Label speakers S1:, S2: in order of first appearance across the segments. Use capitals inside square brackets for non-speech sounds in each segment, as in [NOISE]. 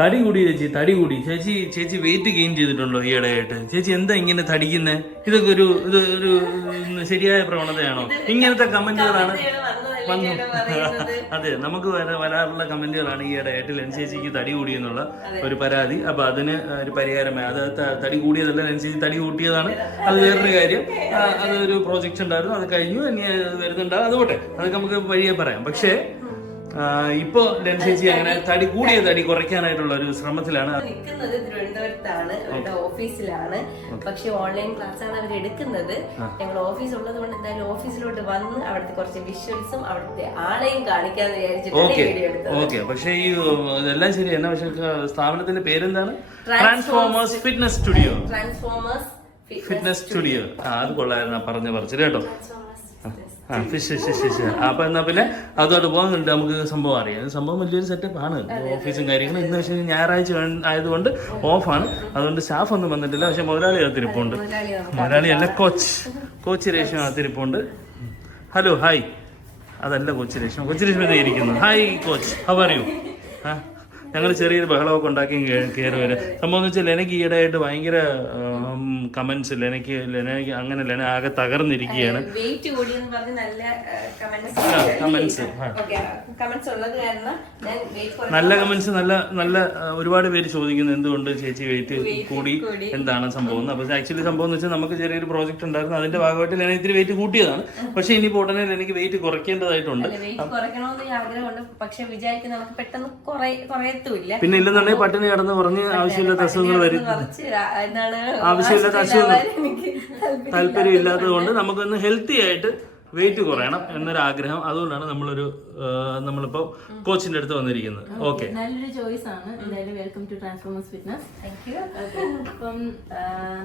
S1: തടി കൂടി ചേച്ചി തടി കൂടി. ചേച്ചി ചേച്ചി വെയിറ്റ് ഗെയിൻ ചെയ്തിട്ടുണ്ടോ ഈയിടെയായിട്ട് ചേച്ചി എന്താ ഇങ്ങനെ തടിക്കുന്നത് ഇതൊക്കെ ഒരു ഇത് ഒരു ശരിയായ പ്രവണതയാണോ? ഇങ്ങനത്തെ കമന്റുകളാണ് വന്നു [LAUGHS] അതെ നമുക്ക് വരെ വരാറുള്ള കമന്റുകളാണ് ഈ ഇടയായിട്ട് ലെൻ ചേച്ചിക്ക് തടി കൂടി എന്നുള്ള ഒരു പരാതി. അപ്പൊ അതിന് ഒരു പരിഹാരമായി. അത് തടി കൂടിയതല്ല ലെൻ ചേച്ചി തടി കൂട്ടിയതാണ്. അത് വേറൊരു കാര്യം. അതൊരു പ്രോജക്റ്റ് ഉണ്ടായിരുന്നു. അത് കഴിഞ്ഞു. ഇനി വരുന്നുണ്ടാവും അതുകൊട്ടെ അതൊക്കെ നമുക്ക് വഴിയെ പറയാം. പക്ഷേ ഇപ്പോ ലെൻ അങ്ങനെ തടി കൂടിയ തടി. കുറയ്ക്കാനായിട്ടുള്ള ഒരു ശ്രമത്തിലാണ്.
S2: നിൽക്കുന്നത് തിരുവനന്തപുരത്താണ് അവരുടെ ഓഫീസിലാണ്. പക്ഷെ ഓൺലൈൻ ക്ലാസ് ആണ് അവർ എടുക്കുന്നത് ഞങ്ങൾ ഓഫീസ് ഉള്ളത് കൊണ്ട് എന്തായാലും ഓഫീസിലോട്ട് വന്ന് അവിടുത്തെ കുറച്ച് വിഷ്വൽസും അവിടുത്തെ ആളെയും കാണിക്കാന്ന് വിചാരിച്ചിട്ട്
S1: ഓക്കെ. പക്ഷേ ഈ ഇതെല്ലാം ശരി. എന്നാ പക്ഷെ സ്ഥാപനത്തിന്റെ പേരെന്താണ്? Transformers Fitness Studio
S2: Transformers
S1: Fitness Studio അത് കൊള്ളായിരുന്നു. പറഞ്ഞു പറഞ്ഞ. പറിച്ചില്ല കേട്ടോ. ആ ഫിഷ് ഫിഷ് ഫിഷ് അപ്പൊ എന്നാ പിന്നെ അതുമായിട്ട് പോകുന്നുണ്ട് നമുക്ക് സംഭവം അറിയാം. സംഭവം വലിയൊരു സെറ്റപ്പ് ആണ്. ഓഫീസും കാര്യങ്ങളും ഇന്ന് പക്ഷേ ഞായറാഴ്ച ആയതുകൊണ്ട് ഓഫാണ് അതുകൊണ്ട് സ്റ്റാഫ് ഒന്നും വന്നിട്ടില്ല. പക്ഷെ മുതലാളി അകത്തിരിപ്പുണ്ട്. മുതലാളി അല്ല കോച്ച് കോച്ച് രേഷ്മ അകത്തിരിപ്പുണ്ട്. ഹലോ ഹായ് അതല്ല കൊച്ചു രേഷ്മ. കൊച്ചു രേഷ്മ ഇരിക്കുന്നു. Hi coach how are you ആ ഞങ്ങൾ ചെറിയൊരു ബഹളമൊക്കെ ഉണ്ടാക്കി കയറി വരും. സംഭവം എന്ന് വെച്ചാൽ എനിക്ക് ഈയിടെയായിട്ട് ഭയങ്കര കമന്റ്സ് ലെനയ്ക്ക് ലെനയ്ക്ക് അങ്ങനെ ലെന ആകെ തകർന്നിരിക്കുകയാണ്.
S2: വെയിറ്റ് കൂടിയെന്ന് പറഞ്ഞ് നല്ല കമന്റ്സ്
S1: നല്ല കമന്റ്സ് നല്ല നല്ല ഒരുപാട് പേര് ചോദിക്കുന്നു എന്തുകൊണ്ട് ചേച്ചി വെയിറ്റ് കൂടി എന്താണ് സംഭവം അപ്പൊ ആക്ച്വലി സംഭവം എന്ന് വെച്ചാൽ നമുക്ക് ചെറിയൊരു പ്രോജക്റ്റ് ഉണ്ടായിരുന്നു. അതിന്റെ ഭാഗമായിട്ട് ലെന ഇത്തിരി വെയിറ്റ് കൂട്ടിയതാണ്. പക്ഷെ ഇനി ഉടനെ എനിക്ക് വെയിറ്റ് കുറയ്ക്കേണ്ടതായിട്ടുണ്ട്. പിന്നെ ഇല്ലെന്നുണ്ടെങ്കിൽ പട്ടിണി കിടന്ന് പറഞ്ഞ് ആവശ്യമില്ലാത്ത അസുഖങ്ങൾ വരും. ആവശ്യമില്ലാത്ത
S2: താല്പര്യം
S1: താല്പര്യം ഇല്ലാത്തത് കൊണ്ട് നമുക്കൊന്ന് ഹെൽത്തി ആയിട്ട് വെയിറ്റ് കുറയണം എന്നൊരു ആഗ്രഹം അതുകൊണ്ടാണ് നമ്മളൊരു നമ്മളിപ്പോ കോച്ചിന്റെ അടുത്ത് വന്നിരിക്കുന്നത്. ഓക്കെ
S3: നല്ലൊരു ചോയ്സ് ആണ്. എന്തായാലും welcome to Transformers Fitness
S2: Thank you.
S3: അപ്പം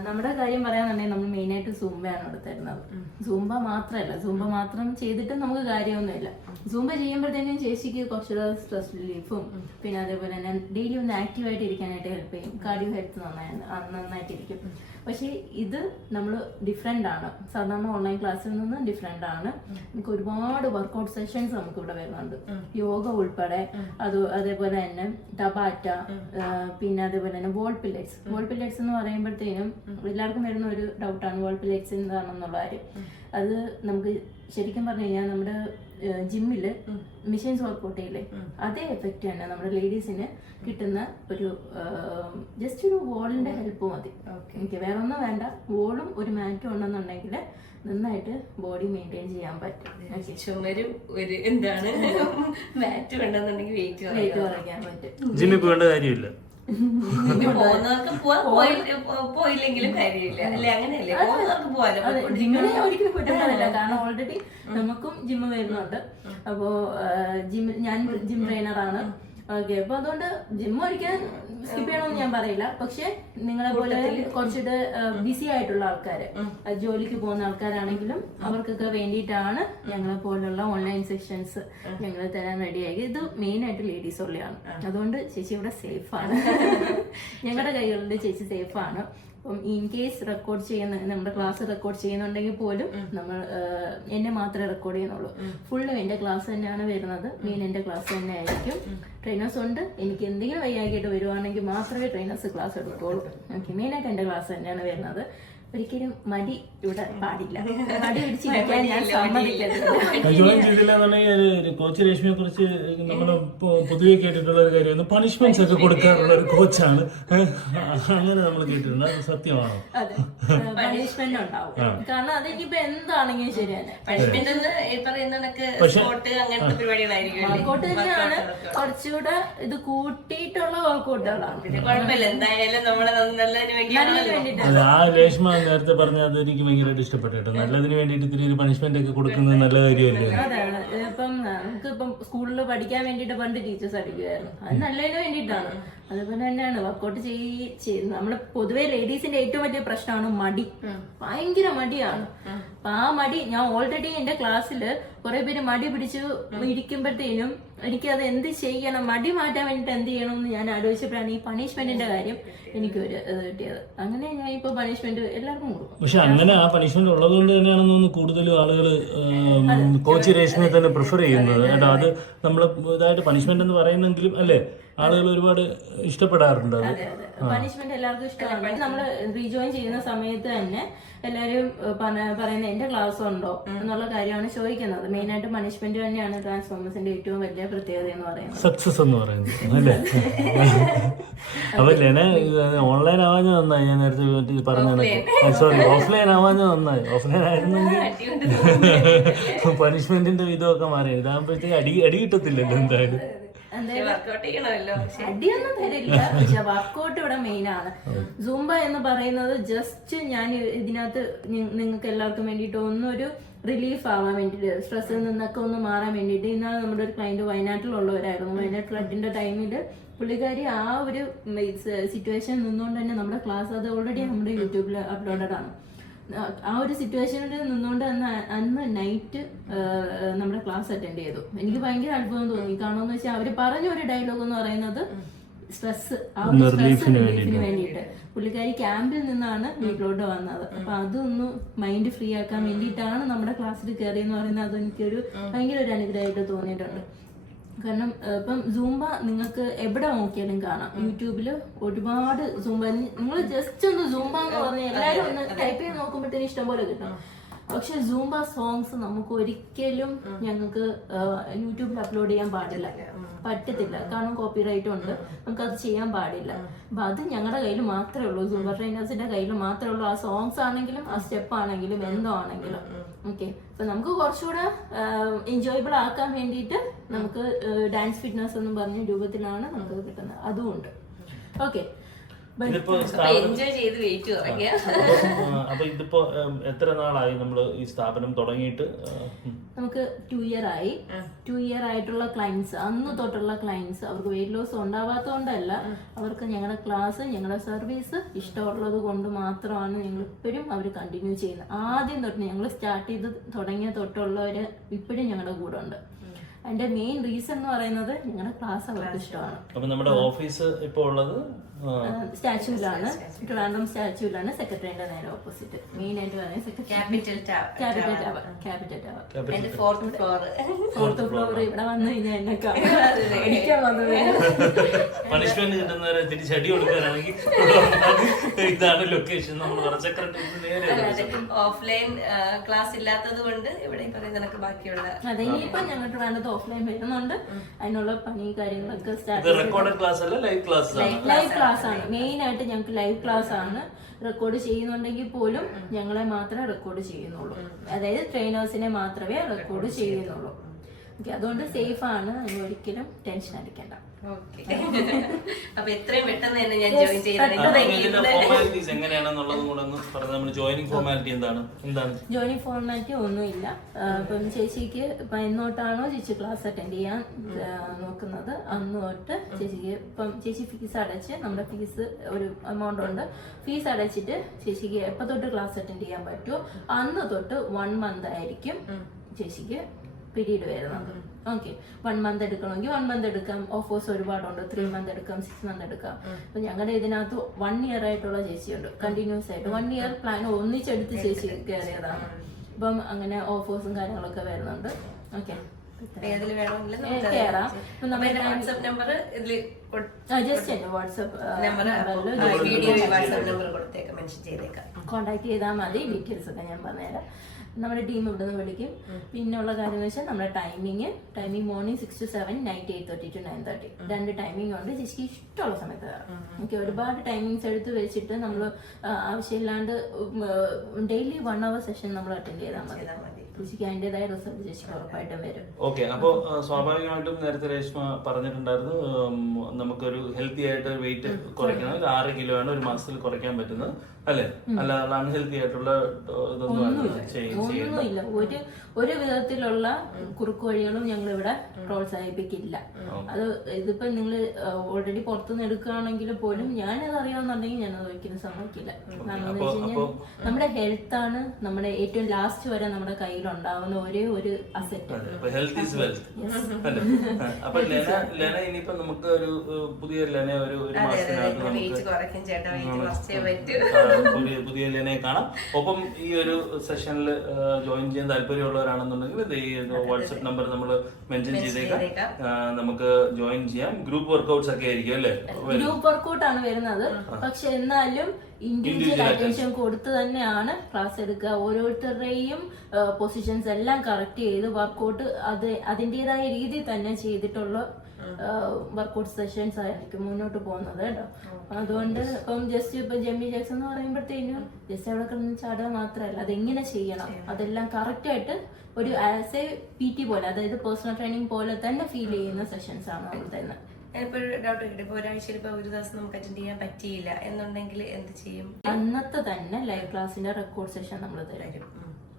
S3: നമ്മുടെ കാര്യം പറയാന്നുണ്ടെങ്കിൽ നമ്മൾ മെയിൻ ആയിട്ട് സൂംബയാണ് അവിടെ തരുന്നത്. സൂംബ മാത്രമല്ല സൂംബ മാത്രം ചെയ്തിട്ട് നമുക്ക് കാര്യമൊന്നുമില്ല. സൂംബ ചെയ്യുമ്പോഴത്തേനും ചേച്ചിക്ക് കുറച്ചുകൂടെ സ്ട്രെസ് റിലീഫും പിന്നെ അതേപോലെ തന്നെ ഡെയിലി ഒന്ന് ആക്റ്റീവ് ആയിട്ട് ഇരിക്കാനായിട്ട് ഹെൽപ്പ് ചെയ്യും. കാർഡിയോ ഹെൽത്ത് നന്നായി ആ, നന്നായിട്ടിരിക്കും. പക്ഷേ ഇത് നമ്മൾ ഡിഫറെന്റ് ആണ്. സാധാരണ ഓൺലൈൻ ക്ലാസ്സിൽ നിന്ന് ഡിഫറെന്റ് ആണ്. നമുക്ക് ഒരുപാട് വർക്കൗട്ട് സെഷൻസ് നമുക്ക് ഇവിടെ വരുന്നുണ്ട് യോഗ ഉൾപ്പെടെ അത് അതേപോലെ തന്നെ ടബാറ്റ പിന്നെ അതേപോലെ തന്നെ വോൾ പില്ലറ്റ്സ് വോൾ പില്ലറ്റ്സ് എന്ന് പറയുമ്പോഴത്തേനും എല്ലാവർക്കും വരുന്ന ഒരു ഡൗട്ടാണ് വോൾ പില്ലറ്റ്സ് എന്താണെന്നുള്ള കാര്യം. അത് നമുക്ക് ശരിക്കും പറഞ്ഞു കഴിഞ്ഞാൽ നമ്മുടെ ജിമ്മിൽ മെഷീൻസ് വർക്കൗട്ട് ചെയ്യില്ലേ? അതേ എഫക്റ്റ് തന്നെ നമ്മുടെ ലേഡീസിന് കിട്ടുന്ന ഒരു ജസ്റ്റ് ഒരു വോളിന്റെ ഹെൽപ്പ് മതി. എനിക്ക് വേറെ ഒന്നും വേണ്ട. വോളും ഒരു മാറ്റും ഉണ്ടെന്നുണ്ടെങ്കിൽ നന്നായിട്ട് ബോഡി മെയിന്റെയിൻ ചെയ്യാൻ പറ്റും.
S2: ചുമരും ഒരു എന്താണ്? മാറ്റ് വേണ്ടെന്നുണ്ടെങ്കിൽ വെയിറ്റ്
S3: വെയിറ്റ് കുറയ്ക്കാൻ പറ്റും.
S1: ജിമ്മിൽ പോകേണ്ട കാര്യമില്ല.
S2: പോകുന്നവർക്ക് പോവാം [LAUGHS] പോയില്ല- പോയില്ലെങ്കിലും കാര്യമില്ല. അല്ലെ? അങ്ങനെയല്ലേ? പോകുന്നവർക്ക് പോവാലോ?
S3: അതെ. ജിമ്മിനെ ഒരിക്കലും കാരണം ഓൾറെഡി നമുക്കും ജിമ്മ് വരുന്നുണ്ട്. അപ്പോ ജിം ഞാൻ ജിം ട്രെയിനറാണ് ഓക്കെ അപ്പൊ അതുകൊണ്ട് ജിം ഒരിക്കലും സ്കിപ്പ് ചെയ്യണമെന്ന് ഞാൻ പറയില്ല. പക്ഷെ നിങ്ങളെ പോലെ കുറച്ചിട്ട് ബിസി ആയിട്ടുള്ള ആൾക്കാര് ജോലിക്ക് പോകുന്ന ആൾക്കാരാണെങ്കിലും അവർക്കൊക്കെ വേണ്ടിയിട്ടാണ് ഞങ്ങളെ പോലുള്ള ഓൺലൈൻ സെക്ഷൻസ് ഞങ്ങൾ തരാൻ റെഡിയായി ഇത് മെയിൻ ആയിട്ട് ലേഡീസ് ഉള്ളതാണ് അതുകൊണ്ട് ചേച്ചി ഇവിടെ സേഫ് ആണ്. [LAUGHS] ഞങ്ങളുടെ കൈകളിൽ ചേച്ചി സേഫ് ആണ്. അപ്പം ഇൻ കേസ് റെക്കോർഡ് ചെയ്യുന്ന നമ്മുടെ ക്ലാസ് റെക്കോർഡ് ചെയ്യുന്നുണ്ടെങ്കിൽ പോലും നമ്മൾ എന്നെ മാത്രമേ റെക്കോർഡ് ചെയ്യുന്നുള്ളൂ. ഫുള്ളും എന്റെ ക്ലാസ് തന്നെയാണ് വരുന്നത്. മീൻ എന്റെ ക്ലാസ് തന്നെ ആയിരിക്കും. ട്രെയിനേഴ്സ് ഉണ്ട്. എനിക്ക് എന്തെങ്കിലും വയ്യാക്കിയിട്ട് വരുവാണെങ്കിൽ മാത്രമേ ട്രെയിനേഴ്സ് ക്ലാസ് എടുക്കുള്ളൂ ഓക്കെ മെയിനായിട്ട് എന്റെ ക്ലാസ് തന്നെയാണ് വരുന്നത്. ഒരിക്കലും മടി ഇവിടെ പാടില്ല. [LAUGHS] മടി പിടിച്ചിരിക്കാൻ ഞാൻ സമ്മതിക്കത്തില്ല
S4: കോച്ച് രേഷ്മയെ കുറിച്ച് നമ്മൾ പൊതുവെ കേട്ടിട്ടുള്ള ഒരു കാര്യമാണ് പണിഷ്മെന്റ്സ് ഒക്കെ കൊടുക്കാറുള്ള ഒരു കോച്ചാണ്. അങ്ങനെ നമ്മൾ കേട്ടിട്ടുണ്ട്. അത് സത്യമാണോ?
S3: അതെ. [LAUGHS] പണിഷ്മെന്റ് ഉണ്ടാവും. കാരണം അതെനിക്കിപ്പോ എന്താണെങ്കിലും
S2: ശരിയാണ്
S3: വർക്കൗട്ട് തന്നെയാണ്. കുറച്ചുകൂടെ ഇത് കൂട്ടിയിട്ടുള്ള വർക്കൗട്ടുകളാണ്
S2: പിന്നെ കുഴപ്പമില്ല. എന്തായാലും നമ്മളെ നല്ലതിന് വേണ്ടിയാണല്ലോ
S3: വേണ്ടിട്ട്
S4: നേരത്തെ പറഞ്ഞ അത് എനിക്ക് ഭയങ്കരമായിട്ട് ഇഷ്ടപ്പെട്ടു കേട്ടോ. നല്ലതിന് വേണ്ടിയിട്ട് ഇത്തിരി ഒരു പണിഷ്മെന്റ് ഒക്കെ കൊടുക്കുന്നത് നല്ല കാര്യമല്ലേ?
S3: അതാണ്. അതെ. ഇപ്പം നമുക്ക് ഇപ്പം സ്കൂളിൽ പഠിക്കാൻ വേണ്ടിയിട്ട് പണ്ട് ടീച്ചേഴ്സ് അടിക്കുമായിരുന്നു അത് നല്ലതിന് വേണ്ടിയിട്ടാണ്. അതുപോലെ തന്നെയാണ് വർക്കൗട്ട് ചെയ് നമ്മൾ പൊതുവെ ലേഡീസിന്റെ ഏറ്റവും വലിയ പ്രശ്നമാണ് മടി. ഭയങ്കര മടിയാണ്. അപ്പൊ ആ മടി ഞാൻ ഓൾറെഡി എന്റെ ക്ലാസ്സിൽ കുറെ പേര് മടി പിടിച്ച് ഇരിക്കുമ്പോഴത്തേനും എനിക്കത് എന്ത് ചെയ്യണം? മടി മാറ്റാൻ വേണ്ടിയിട്ട് എന്ത് ചെയ്യണം എന്ന് ഞാൻ ആലോചിച്ചപ്പോഴാണ് ഈ പണിഷ്മെന്റിന്റെ കാര്യം എനിക്കൊരു ഇത് കിട്ടിയത്. അങ്ങനെ ഞാൻ ഇപ്പൊ പണിഷ്മെന്റ് എല്ലാവർക്കും കൊടുക്കും.
S4: പക്ഷെ അങ്ങനെ ആ പണിഷ്മെന്റ് ഉള്ളതുകൊണ്ട് തന്നെയാണെന്ന് തോന്നുന്നു കൂടുതലും ആളുകൾ കോച്ച് രേഷ്മയെ തന്നെ പ്രിഫർ ചെയ്യുന്നത്. കേട്ടോ അത് നമ്മൾ ഇതായിട്ട് പണിഷ്മെന്റ് എന്ന് പറയുന്നെങ്കിലും അല്ലേ? ആളുകൾ ഒരുപാട് ഇഷ്ടപ്പെടാറുണ്ട് അത്.
S3: പണിഷ്മെന്റ് എല്ലാവർക്കും ഇഷ്ടമാണ്. നമ്മൾ റീജോയിൻ ചെയ്യുന്ന സമയത്ത് തന്നെ എല്ലാവരും പറയുന്ന പറ- പറയുന്നത് എന്റെ ക്ലാസ് ഉണ്ടോ? എന്നുള്ള കാര്യമാണ് ചോദിക്കുന്നത്. മെയിൻ ആയിട്ട് പണിഷ്മെന്റ് തന്നെയാണ് ട്രാൻസ്ഫോമേഴ്സിന്റെ ഏറ്റവും വലിയ പ്രത്യേകത എന്ന് പറയുന്നത്.
S4: സക്സസ് എന്ന് പറയുന്നത് അല്ലേ? [LAUGHS] അപ്പൊ ലെന ഓൺലൈൻ ആവാഞ്ഞ നന്നായി. ഞാൻ നേരത്തെ പറഞ്ഞ സോറി ഓഫ്ലൈൻ ആവാഞ്ഞ നന്നായി. ഓഫ്ലൈൻ ആയിരുന്നെങ്കിൽ പനിഷ്മെന്റിന്റെ [LAUGHS] വിധമൊക്കെ മാറി. ഇതാകുമ്പോഴത്തേക്ക് അടി അടി കിട്ടത്തില്ലല്ലോ എന്തായാലും.
S3: അടിയൊന്നും തരില്ല. പക്ഷെ വർക്കൗട്ട് ഇവിടെ മെയിൻ ആണ്. സൂംബ എന്ന് പറയുന്നത് ജസ്റ്റ് ഞാൻ ഇതിനകത്ത് നിങ്ങൾക്ക് എല്ലാവർക്കും വേണ്ടിയിട്ട് ഒന്നൊരു റിലീഫ് ആവാൻ വേണ്ടിയിട്ട് സ്ട്രെസ്സിൽ നിന്നൊക്കെ ഒന്ന് മാറാൻ വേണ്ടിയിട്ട് ഇന്നാണ് നമ്മുടെ ഒരു ക്ലൈന്റ് വയനാട്ടിലുള്ളവരായിരുന്നു. വയനാട് ഫ്ലഡിന്റെ ടൈമിൽ പുള്ളിക്കാരി ആ ഒരു സിറ്റുവേഷൻ നിന്നുകൊണ്ട് തന്നെ നമ്മുടെ ക്ലാസ് അത് ഓൾറെഡി നമ്മുടെ യൂട്യൂബിൽ അപ്ലോഡഡ് ആണ്. ആ ഒരു സിറ്റുവേഷനിൽ നിന്നുകൊണ്ട് അന്ന് അന്ന് നൈറ്റ് നമ്മുടെ ക്ലാസ് അറ്റൻഡ് ചെയ്തു. എനിക്ക് ഭയങ്കര അത്ഭുതം തോന്നി. കാരണം വെച്ചാൽ അവർ പറഞ്ഞ ഒരു ഡയലോഗ് എന്ന് പറയുന്നത് സ്ട്രെസ് ആ ഒരു സ്ട്രെസ് റിലീഫിന് വേണ്ടിയിട്ട്. പുള്ളിക്കാരി ക്യാമ്പിൽ നിന്നാണ് വീട്ടിലോട്ട് വന്നത്. അപ്പൊ അതൊന്ന് മൈൻഡ് ഫ്രീ ആക്കാൻ വേണ്ടിയിട്ടാണ് നമ്മുടെ ക്ലാസ്സിൽ കയറിയെന്ന് പറയുന്നത്. അത് എനിക്കൊരു ഭയങ്കര ഒരു അനുഗ്രഹമായിട്ട് തോന്നിയിട്ടുണ്ട്. കാരണം ഇപ്പം സൂംബ നിങ്ങൾക്ക് എവിടെ നോക്കിയാലും കാണാം. യൂട്യൂബിൽ ഒരുപാട് സൂംബ. നിങ്ങൾ ജസ്റ്റ് ഒന്ന് സൂംബ എന്ന് പറഞ്ഞാൽ എല്ലാവരും ഒന്ന് ടൈപ്പ് ചെയ്ത് നോക്കുമ്പോഴത്തേന് ഇഷ്ടംപോലെ കിട്ടും. പക്ഷെ സൂംബ സോങ്സ് നമുക്ക് ഒരിക്കലും ഞങ്ങൾക്ക് യൂട്യൂബിൽ അപ്ലോഡ് ചെയ്യാൻ പാടില്ല. പറ്റത്തില്ല. കാരണം കോപ്പി റൈറ്റ് ഉണ്ട്. നമുക്ക് അത് ചെയ്യാൻ പാടില്ല. അപ്പൊ അത് ഞങ്ങളുടെ കയ്യിൽ മാത്രമേ ഉള്ളൂ. സൂംബ ട്രെയിനേഴ്സിന്റെ കയ്യിൽ മാത്രമേ ഉള്ളൂ. ആ സോങ്സ് ആണെങ്കിലും ആ സ്റ്റെപ്പ് ആണെങ്കിലും എന്തോ ആണെങ്കിലും. ഓക്കെ അപ്പൊ നമുക്ക് കുറച്ചുകൂടെ എൻജോയബിൾ ആക്കാൻ വേണ്ടിയിട്ട് നമുക്ക് ഡാൻസ് ഫിറ്റ്നസ് എന്ന് പറഞ്ഞ രൂപത്തിലാണ് നമുക്ക് കിട്ടുന്നത്. അതുമുണ്ട് ഓക്കെ
S2: അപ്പൊ
S1: ഇതിപ്പോ എത്ര നാളായി നമ്മൾ ഈ സ്ഥാപനം തുടങ്ങിയിട്ട്?
S3: നമുക്ക് ടു ഇയർ ആയി. ടു ഇയർ ആയിട്ടുള്ള ക്ലയൻസ് അന്ന് തൊട്ടുള്ള ക്ലയൻസ് അവർക്ക് വെയിറ്റ് ലോസ് ഉണ്ടാവാത്തതുകൊണ്ടല്ല അവർക്ക് ഞങ്ങളുടെ ക്ലാസ് ഞങ്ങളുടെ സർവീസ് ഇഷ്ടമുള്ളത് കൊണ്ട് മാത്രമാണ് ഞങ്ങൾ ഇപ്പോഴും അവർ കണ്ടിന്യൂ ചെയ്യുന്നത്. ആദ്യം തൊട്ട് ഞങ്ങൾ സ്റ്റാർട്ട് ചെയ്ത് തുടങ്ങിയ തൊട്ടുള്ളവർ ഇപ്പോഴും ഞങ്ങളുടെ കൂടെ ഉണ്ട്. അതിന്റെ മെയിൻ റീസൺ എന്ന് പറയുന്നത് ഞങ്ങളുടെ ക്ലാസ് അവർക്ക് ഇഷ്ടമാണ്.
S1: അപ്പൊ നമ്മുടെ ഓഫീസ് ഇപ്പോൾ ഉള്ളത്
S3: സ്റ്റാച്യൂലാണ് ട്രിവാൻഡ്രം സ്റ്റാച്യൂലാണ് സെക്രട്ടറിയുടെ നേരെ ഓപ്പോസിറ്റ് മെയിൻ ആയിട്ട് പറയുന്നത്
S2: Capital
S3: Capital Tower Capital Tower
S2: fourth floor
S3: fourth floor ഇവിടെ വന്നു കഴിഞ്ഞാൽ എന്നെ കാണാൻ [LAUGHS] അടിക്കാൻ വന്നത് [LAUGHS]
S1: പണിഷ്മെന്റ് കിട്ടുന്നവരെ തിരിച്ചടി കൊടുക്കാനാണെങ്കിൽ ഇവിടെ [LAUGHS] വന്നാൽ ഇതാണ് ലൊക്കേഷൻ നമ്മൾ സെക്രട്ടറി നേരെ
S2: ഓഫ്ലൈൻ ക്ലാസ് ഇല്ലാത്തത് കൊണ്ട് ഇവിടെ പറയുന്ന ബാക്കിയുള്ള
S3: അതെ ഇനിയിപ്പോ ഞങ്ങൾക്ക് ട്രിവാൻഡ്രത്ത് ഓഫ്ലൈൻ വരുന്നുണ്ട്. അതിനുള്ള പണി കാര്യങ്ങളൊക്കെ സ്റ്റാർട്ട്
S1: റെക്കോർഡഡ് ക്ലാസ് അല്ല ലൈവ് ക്ലാസ് ആണ്.
S3: ലൈവ് ക്ലാസ് ആണ് മെയിൻ ആയിട്ട് ഞങ്ങൾക്ക് ലൈവ് ക്ലാസ് ആണ് റെക്കോർഡ് ചെയ്യുന്നുണ്ടെങ്കിൽ പോലും ഞങ്ങളെ മാത്രമേ റെക്കോർഡ് ചെയ്യുന്നുള്ളൂ. അതായത് ട്രെയിനേഴ്സിനെ മാത്രമേ റെക്കോർഡ് ചെയ്യുന്നുള്ളൂ. അതുകൊണ്ട് സേഫ് ആണ് അതിന് ഒരിക്കലും ടെൻഷൻ അടിക്കണ്ട. [LAUGHS]
S2: അപ്പൊ എത്രയും പെട്ടെന്ന് തന്നെ ഞാൻ ജോയിൻ
S1: ഫോർമാലിറ്റീസ് എങ്ങനെയാണെന്നുള്ളതും കൂടെ ഒന്ന് നമ്മൾ ജോയിനിങ് ഫോർമാലിറ്റി എന്താണ്? എന്താണ്?
S3: ജോയിനിങ് ഫോർമാലിറ്റി ഒന്നുമില്ല. ആ, ഇപ്പം ചേച്ചിക്ക് ഇപ്പം എന്നോട്ടാണോ ചേച്ചി ക്ലാസ് അറ്റൻഡ് ചെയ്യാൻ നോക്കുന്നത്? അന്ന് തൊട്ട് ചേച്ചിക്ക് ഇപ്പം ചേച്ചി ഫീസ് അടച്ച് നമ്മുടെ ഫീസ് ഒരു എമൗണ്ട് ഉണ്ട്. ഫീസ് അടച്ചിട്ട് ചേച്ചിക്ക് എപ്പോ തൊട്ട് ക്ലാസ് അറ്റൻഡ് ചെയ്യാൻ പറ്റുമോ അന്ന് തൊട്ട് വൺ മന്ത് ആയിരിക്കും ചേച്ചിക്ക് പീരീഡ് വരുന്നത് ഓക്കെ വൺ മന്ത് എടുക്കണമെങ്കിൽ വൺ മന്ത് എടുക്കാം. ഓഫേഴ്സ് ഒരുപാടുണ്ട്. ത്രീ മന്ത് എടുക്കാം. സിക്സ് മന്ത് എടുക്കാം. അപ്പൊ ഞങ്ങളുടെ ഇതിനകത്ത് വൺ ഇയർ ആയിട്ടുള്ള ചേച്ചിയുണ്ട്. കണ്ടിന്യൂസ് ആയിട്ട്. വൺ ഇയർ പ്ലാൻ ഒന്നിച്ചെടുത്ത് ചേച്ചി കയറിയതാണ്. അപ്പം അങ്ങനെ ഓഫേഴ്സും കാര്യങ്ങളൊക്കെ വരുന്നുണ്ട്. ഓക്കെ കോണ്ടാക്ട് ചെയ്താൽ മതി. ഡീറ്റെയിൽസ് ഒക്കെ ഞാൻ പറഞ്ഞുതരാം. നമ്മുടെ ടീം ഇവിടെ നിന്ന് വിളിക്കും. പിന്നെ ഉള്ള കാര്യം എന്ന് വെച്ചാൽ നമ്മുടെ timing timing morning six to seven night eight thirty to nine thirty രണ്ട് ടൈമിംഗ് ഉണ്ട്. ചേച്ചിക്ക് ഇഷ്ടമുള്ള സമയത്ത് കയറാം ഓക്കെ ഒരുപാട് ടൈമിങ്സ് എടുത്ത് വെച്ചിട്ട് നമ്മൾ ആവശ്യമില്ലാണ്ട് ഡെയിലി വൺ അവർ സെഷൻ നമ്മൾ അറ്റൻഡ് ചെയ്താൽ മതി. ചേച്ചിക്ക് അതിന്റെതായ റിസൾട്ട് ചേച്ചിക്ക് ഉറപ്പായിട്ടും വരും.
S1: ഓക്കെ അപ്പോൾ സ്വാഭാവികമായിട്ടും നേരത്തെ രേഷ്മ പറഞ്ഞിട്ടുണ്ടായിരുന്നു നമുക്കൊരു ഹെൽത്തി ആയിട്ട് വെയിറ്റ് കുറയ്ക്കണം ഒരു ആറ് കിലോ ആണ് ഒരു മാസത്തിൽ കുറയ്ക്കാൻ പറ്റുന്നത് അല്ലേ? അല്ല അൺഹെൽത്തി ആയിട്ടുള്ള ഇതൊന്നും അല്ല ചെയ്യുന്നത്
S3: ഒരു ഒരു വിധത്തിലുള്ള കുറുക്കുവഴികളും ഞങ്ങൾ ഇവിടെ പ്രോത്സാഹിപ്പിക്കില്ല. അത് ഇതിപ്പോ നിങ്ങൾ ഓൾറെഡി പുറത്തുനിന്ന് എടുക്കുകയാണെങ്കിൽ പോലും ഞാനത് അറിയാമെന്നുണ്ടെങ്കിൽ അത് ഒരിക്കലും സമ്മതിക്കില്ല കാരണം എന്ന് വെച്ച് കഴിഞ്ഞാൽ നമ്മുടെ ഹെൽത്ത് ആണ് നമ്മുടെ ഏറ്റവും ലാസ്റ്റ് വരെ നമ്മുടെ കയ്യിൽ ഉണ്ടാവുന്ന ഒരേ ഒരു അസറ്റ്
S1: ഹെൽത്ത് ഈസ് വെൽത്ത് അല്ലേ? ആ, അപ്പൊ ലെന ലെന ഇനിയിപ്പോ നമുക്ക് ഒരു പുതിയ ലെന ഒരു മാസത്തിനകത്ത് പുതിയ പുതിയ ലെനയെ കാണാം. ഒപ്പം ഈ ഒരു സെഷനിൽ ജോയിൻ ചെയ്യാൻ താല്പര്യമുള്ളവരാണെന്നുണ്ടെങ്കിൽ വാട്സപ്പ് നമ്പർ നമ്മൾ മെൻഷൻ ചെയ്തേക്കാം.
S2: ചെയ്തേക്കാം.
S1: നമുക്ക് ജോയിൻ ചെയ്യാം. ഗ്രൂപ്പ് വർക്കൗട്ട്സ് ഒക്കെ ആയിരിക്കും അല്ലേ?
S3: ഗ്രൂപ്പ് വർക്കൗട്ട് ആണ് വരുന്നത് പക്ഷെ എന്നാലും ഇൻഡിവിജ്വൽ അറ്റൻഷൻ കൊടുത്ത് തന്നെയാണ് ക്ലാസ് എടുക്കുക. ഓരോരുത്തരുടെയും പൊസിഷൻസ് എല്ലാം കറക്റ്റ് ചെയ്ത് വർക്കൗട്ട് അത് അതിന്റെതായ രീതിയിൽ തന്നെ ചെയ്തിട്ടുള്ള വർക്കൗട്ട് സെഷൻസ് ആയിരിക്കും മുന്നോട്ട് പോകുന്നത് കേട്ടോ. അതുകൊണ്ട് ഇപ്പം ജസ്റ്റ് ഇപ്പം ജെമ്മി ജാക്സൺ എന്ന് പറയുമ്പോഴത്തേനും ജസ്റ്റ് അവിടെ കിടന്ന് ചാടുക മാത്രമല്ല അതെങ്ങനെ ചെയ്യണം? അതെല്ലാം കറക്റ്റ് ആയിട്ട് ഒരു ആസ് എ പി ടി പോലെ അതായത് പേഴ്സണൽ ട്രെയിനിങ് പോലെ തന്നെ ഫീൽ ചെയ്യുന്ന സെഷൻസ് ആണ് നമ്മൾ തന്നെ.
S2: ഞാനിപ്പോ ഒരു ഡൗട്ട് ഉണ്ട്. ഇപ്പൊ ഒരാഴ്ചയിൽ ഇപ്പൊ ഒരു ദിവസം നമുക്ക് അറ്റൻഡ് ചെയ്യാൻ പറ്റിയില്ല എന്നുണ്ടെങ്കിൽ എന്ത് ചെയ്യും?
S3: അന്നത്തെ തന്നെ ലൈവ് ക്ലാസിന്റെ റെക്കോർഡ് സെഷൻ നമ്മൾ തരും.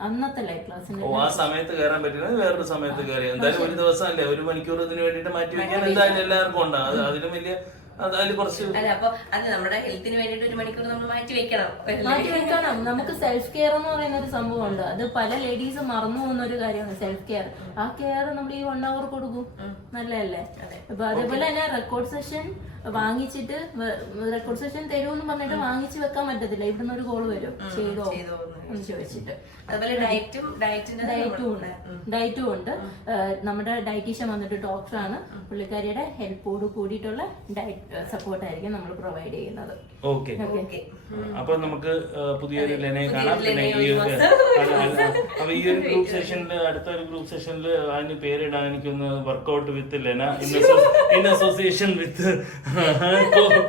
S3: അന്നത്തെ ലൈവ് ക്ലാസ്സിന്റെ
S1: ഓ ആ സമയത്ത് കയറാൻ പറ്റില്ല. വേറൊരു സമയത്ത് കയറി എന്തായാലും ഒരു ദിവസം അല്ലേ ഒരു മണിക്കൂർ ഇതിന് വേണ്ടിയിട്ട് മാറ്റി വെക്കാൻ എന്തായാലും എല്ലാവർക്കും ഉണ്ടാവും അത് അതിലും വലിയ അതിൽ കുറച്ച്
S2: അല്ല അപ്പൊ അത് നമ്മുടെ ഹെൽത്തിന് വേണ്ടിയിട്ട് ഒരു മണിക്കൂർ നമ്മൾ മാറ്റി വെക്കണം.
S3: മാറ്റി വെക്കണം. നമുക്ക് സെൽഫ് കെയർ എന്ന് പറയുന്ന ഒരു സംഭവം ഉണ്ട് അത് പല ലേഡീസ് മറന്നു പോകുന്ന ഒരു കാര്യമാണ് സെൽഫ് കെയർ ആ കെയർ നമ്മൾ ഈ വൺ അവർ കൊടുക്കും. നല്ലതല്ലേ? അപ്പൊ അതേപോലെ തന്നെ റെക്കോർഡ് സെഷൻ വാങ്ങിച്ചിട്ട് റെക്കോർഡ് സെഷൻ തരുമെന്ന് പറഞ്ഞിട്ട് വാങ്ങിച്ചു വെക്കാൻ പറ്റത്തില്ല. ഇവിടുന്ന് ഒരു കോൾ വരും. ചെയ്തോ? എന്ന് ചോദിച്ചിട്ട്.
S2: അതുപോലെ ഡയറ്റും
S3: ഉണ്ട്. ഡയറ്റും ഉണ്ട്. നമ്മുടെ ഡയറ്റീഷ്യൻ വന്നിട്ട് ഡോക്ടറാണ് പുള്ളിക്കാരിയുടെ ഹെൽപ്പോട് കൂടിയിട്ടുള്ള ഡയറ്റ് സപ്പോർട്ട് ആയിരിക്കും നമ്മൾ പ്രൊവൈഡ് ചെയ്യുന്നത്.
S1: അപ്പൊ നമുക്ക് പുതിയൊരു ലെനയെ കാണാം. പിന്നെ ഈ. അപ്പൊ ഈ ഒരു ഗ്രൂപ്പ് സെഷനിൽ അടുത്ത ഒരു ഗ്രൂപ്പ് സെഷനിൽ അതിന് പേരിടാൻ എനിക്കൊന്ന് workout with Lena in association with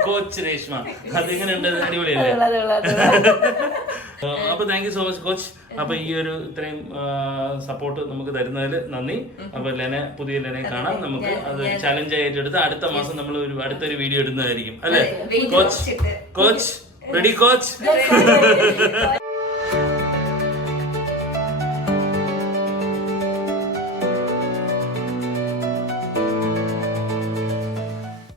S1: coach Reshma. അതെങ്ങനെയുണ്ട്? അടിപൊളിയല്ലേ? അപ്പൊ thank you so much coach അപ്പൊ ഈ ഒരു ഇത്രയും സപ്പോർട്ട് നമുക്ക് തരുന്നതിൽ നന്ദി. അപ്പൊ ലെനെ പുതിയ ലെനെ കാണാം. നമുക്ക് അത് ചലഞ്ച് ആയിട്ട് എടുത്ത് അടുത്ത മാസം നമ്മൾ ഒരു അടുത്തൊരു വീഡിയോ ഇടുന്നതായിരിക്കും. അല്ലെ? Coach coach ready coach